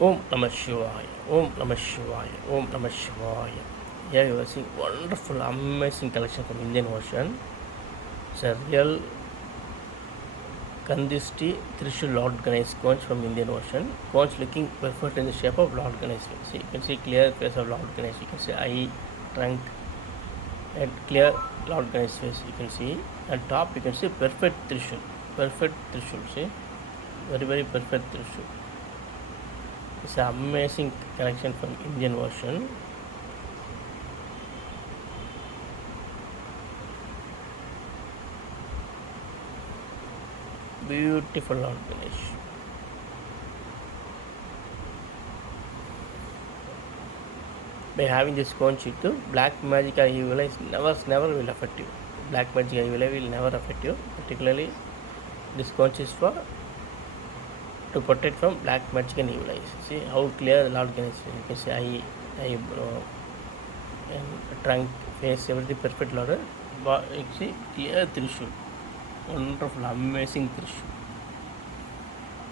Om Namah Shivaya, Om Namah Shivaya, Om Namah Shivaya. Here you are seeing wonderful, amazing collection from Indian Ocean. It's a real Kandishti trisul Lord Ganesh conch from Indian Ocean. Conch looking perfect in the shape of Lord Ganesh. See, you can see clear face of Lord Ganesh. You can see eye, trunk, and clear Lord Ganesh face. You can see at top. You can see perfect trisul, perfect trisul. See, very very perfect trisul. It's an amazing collection from Indian Ocean. Beautiful Lord Ganesh. By having this conch with black magic or evil eyes never will affect you. Black magic or evil eye will never affect you. Particularly, this conch is for to protect from black magic and evil eyes. See how clear the Lord Ganesh is. You can see eyebrow, and trunk, face, everything perfect Lord. But you see clear Trishul. Wonderful, amazing Trishul.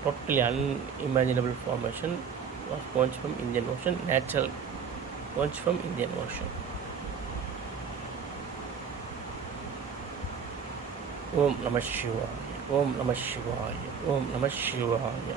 Totally unimaginable formation of conch from Indian Ocean, natural conch from Indian Ocean. Om Namah Shivaya, Om Namah Shivaya, Om Namah Shivaya.